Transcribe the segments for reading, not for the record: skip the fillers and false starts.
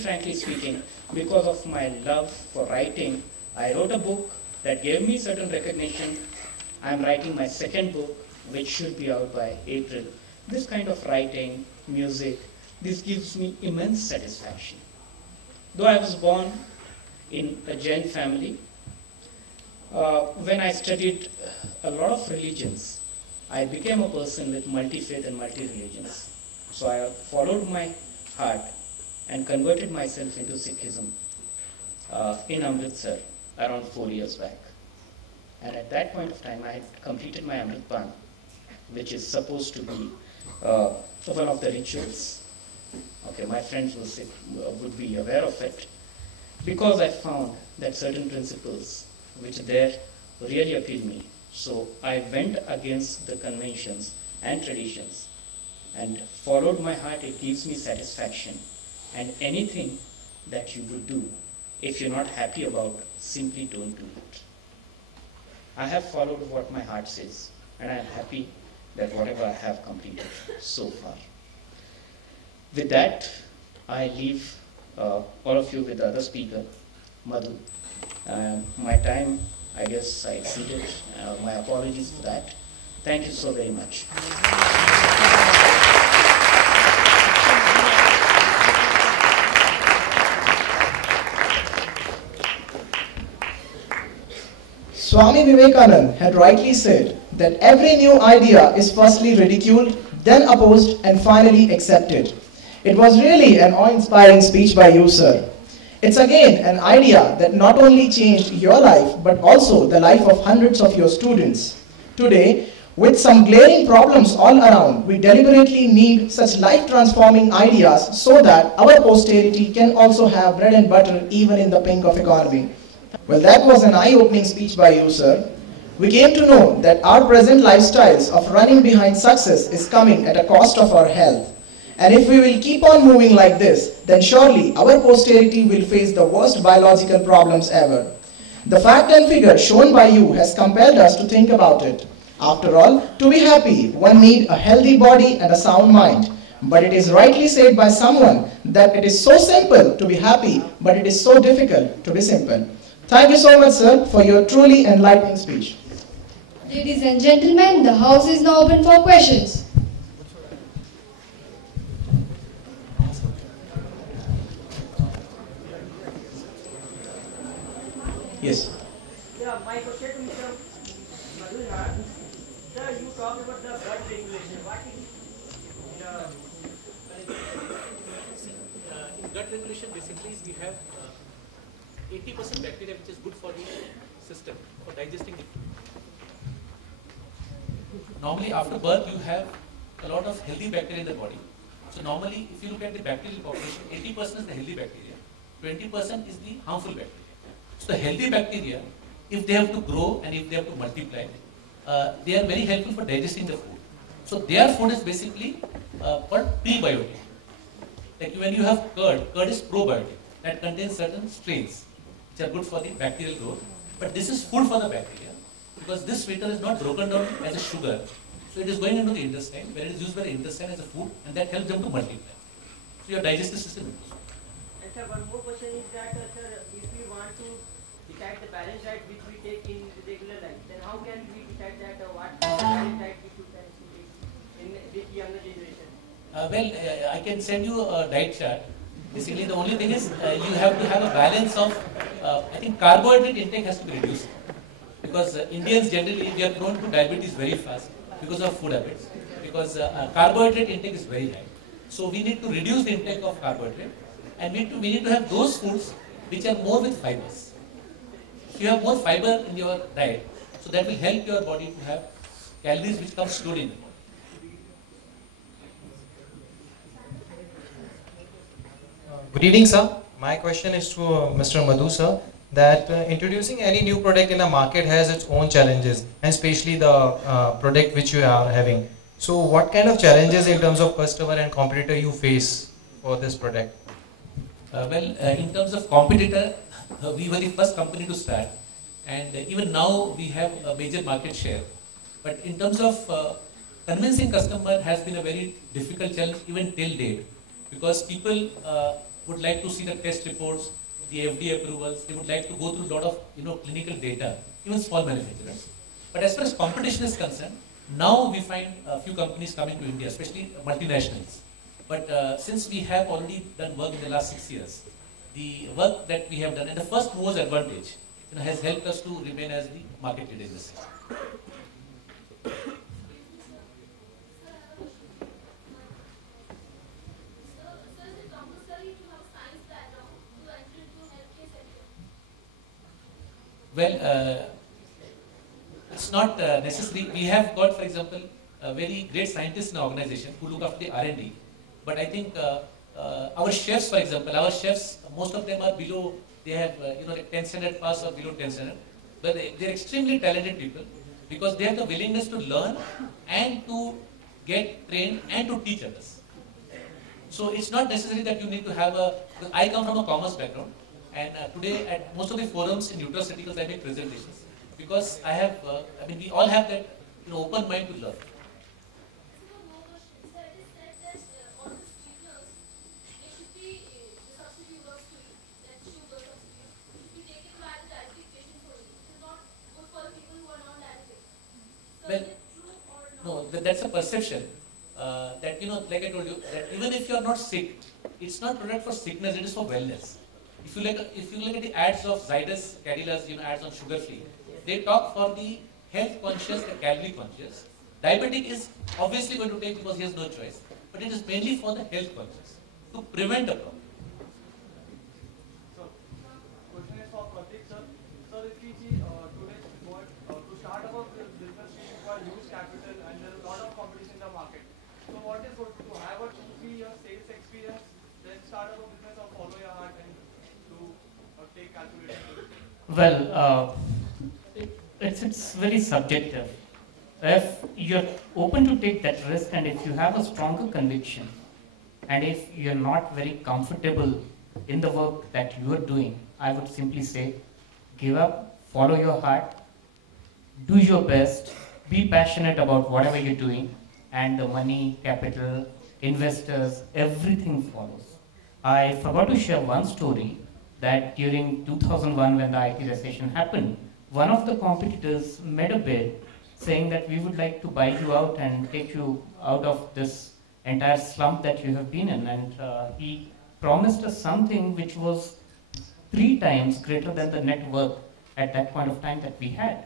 Frankly speaking, because of my love for writing, I wrote a book that gave me certain recognition. I'm writing my second book, which should be out by April. This kind of writing, music, this gives me immense satisfaction. Though I was born in a Jain family, when I studied a lot of religions, I became a person with multi-faith and multi-religions. So I followed my heart and converted myself into Sikhism in Amritsar around 4 years back. And at that point of time, I had completed my Amritpan, which is supposed to be one of the rituals. Okay, my friends would be aware of it, because I found that certain principles which there really appealed me. So I went against the conventions and traditions and followed my heart. It gives me satisfaction. And anything that you would do, if you're not happy about, simply don't do it. I have followed what my heart says, and I am happy that whatever I have completed so far. With that, I leave all of you with the other speaker, Modal. My time, I guess I exceeded. My apologies for that. Thank you so very much. Swami Vivekananda had rightly said that every new idea is firstly ridiculed, then opposed, and finally accepted. It was really an awe-inspiring speech by you, sir. It's again an idea that not only changed your life, but also the life of hundreds of your students. Today, with some glaring problems all around, we deliberately need such life-transforming ideas so that our posterity can also have bread and butter even in the pink of economy. Well, that was an eye-opening speech by you, sir. We came to know that our present lifestyles of running behind success is coming at a cost of our health. And if we will keep on moving like this, then surely our posterity will face the worst biological problems ever. The fact and figure shown by you has compelled us to think about it. After all, to be happy, one needs a healthy body and a sound mind. But it is rightly said by someone that it is so simple to be happy, but it is so difficult to be simple. Thank you so much, sir, for your truly enlightening speech. Ladies and gentlemen, the house is now open for questions. Yes. Yeah, my question to Mr. Madhur, sir, you talked about the blood regulation. What is in gut regulation, basically we have 80% bacteria which is good for the system, for digesting it. Normally after birth you have a lot of healthy bacteria in the body. So normally if you look at the bacterial population, 80% is the healthy bacteria, 20% is the harmful bacteria. So the healthy bacteria, if they have to grow and if they have to multiply, they are very helpful for digesting the food. So their food is basically called prebiotic. Like when you have curd is probiotic. That contains certain strains which are good for the bacterial growth. But this is food for the bacteria because this sweetener is not broken down as a sugar. So it is going into the intestine, where it is used by the intestine as a food, and that helps them to multiply. So your digestive system improves. And sir, one more question is that, sir, if we want to decide the balance diet which we take in regular life, then how can we decide that what balance diet we should take in this younger generation? I can send you a diet chart. Basically, the only thing is you have to have a balance of, I think carbohydrate intake has to be reduced. Because Indians generally, we are prone to diabetes very fast because of food habits. Because carbohydrate intake is very high. So we need to reduce the intake of carbohydrate. And we need to have those foods which are more with fibers. If you have more fiber in your diet, so that will help your body to have calories which come slowly in the body. Good evening, sir. My question is to Mr. Madhu, sir, that introducing any new product in the market has its own challenges, and especially the product which you are having. So what kind of challenges in terms of customer and competitor you face for this product? In terms of competitor, we were the first company to start, and even now we have a major market share. But in terms of convincing customer has been a very difficult challenge even till date, because people would like to see the test reports, the FDA approvals. They would like to go through a lot of clinical data, even small manufacturers. But as far as competition is concerned, now we find a few companies coming to India, especially multinationals. But since we have already done work in the last 6 years, the work that we have done and the first mover's advantage has helped us to remain as the market leader in this sector. Well, it's not necessary. We have got, for example, very great scientists in our organization who look after the R&D. But I think our chefs, for example, most of them are below. They have like 10 standard pass or below 10 standard. But they're extremely talented people because they have the willingness to learn and to get trained and to teach others. So it's not necessary that you need to have I come from a commerce background. And today, at most of the forums in nutraceuticals, I make presentations because we all have that open mind to learn. Well, no, that's a perception that like I told you, that even if you are not sick, it's not product for sickness; it is for wellness. If you look at the ads of Zydus, Cadilla's, ads on sugar free, they talk for the health conscious and calorie conscious. Diabetic is obviously going to take because he has no choice, but it is mainly for the health conscious to prevent a problem. So, question is for Pratik, sir. Sir, if we see today's world, to start up a business, we require huge capital and there is a lot of competition in the market. So, what is good to have a 2-3 year sales experience, then start up a business or follow your heart and take calculated? Well, it's very subjective. If you're open to take that risk and if you have a stronger conviction and if you're not very comfortable in the work that you are doing, I would simply say give up, follow your heart, do your best, be passionate about whatever you're doing, and the money, capital, investors, everything follows. I forgot to share one story that during 2001 when the IT recession happened, one of the competitors made a bid saying that we would like to buy you out and take you out of this entire slump that you have been in, and he promised us something which was 3 times greater than the net worth at that point of time that we had.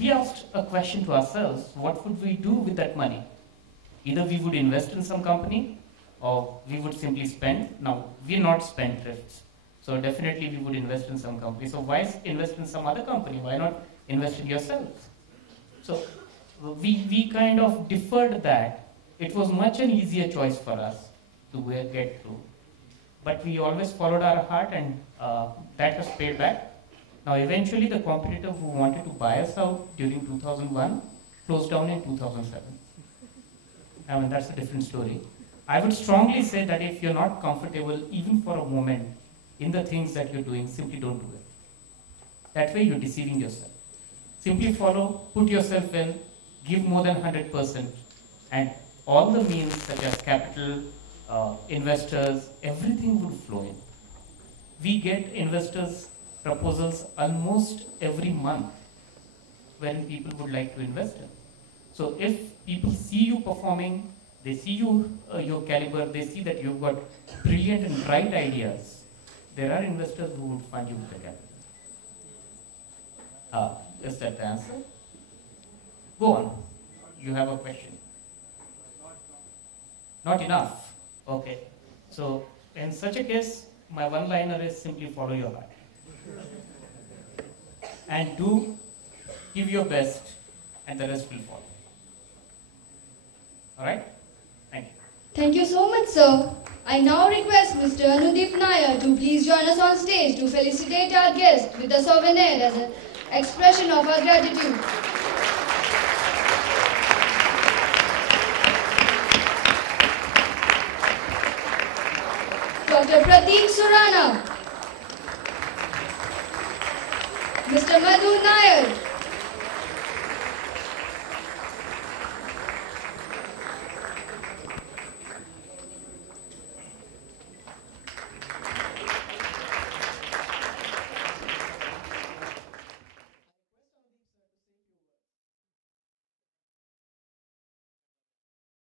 We asked a question to ourselves, what would we do with that money? Either we would invest in some company or we would simply spend. Now, we're not spendthrifts, so definitely we would invest in some company. So why invest in some other company? Why not invest in yourselves? So we kind of deferred that. It was much an easier choice for us to get through. But we always followed our heart, and that has paid back. Now eventually the competitor who wanted to buy us out during 2001 closed down in 2007. I mean, that's a different story. I would strongly say that if you're not comfortable even for a moment in the things that you're doing, simply don't do it. That way you're deceiving yourself. Simply follow, put yourself in, give more than 100%, and all the means such as capital, investors, everything will flow in. We get investors' proposals almost every month when people would like to invest in. So if people see you performing, they see you, your caliber, they see that you've got brilliant and bright ideas, there are investors who would fund you with the capital. Is that the answer? Go on. You have a question. Not enough. Okay. So in such a case, my one-liner is simply follow your heart. And give your best, and the rest will follow. Alright? Thank you. Thank you so much, sir. I now request Mr. Anudeep Nair to please join us on stage to felicitate our guest with a souvenir as an expression of our gratitude. Dr. Pratik Surana, Mr. Madhu Nair,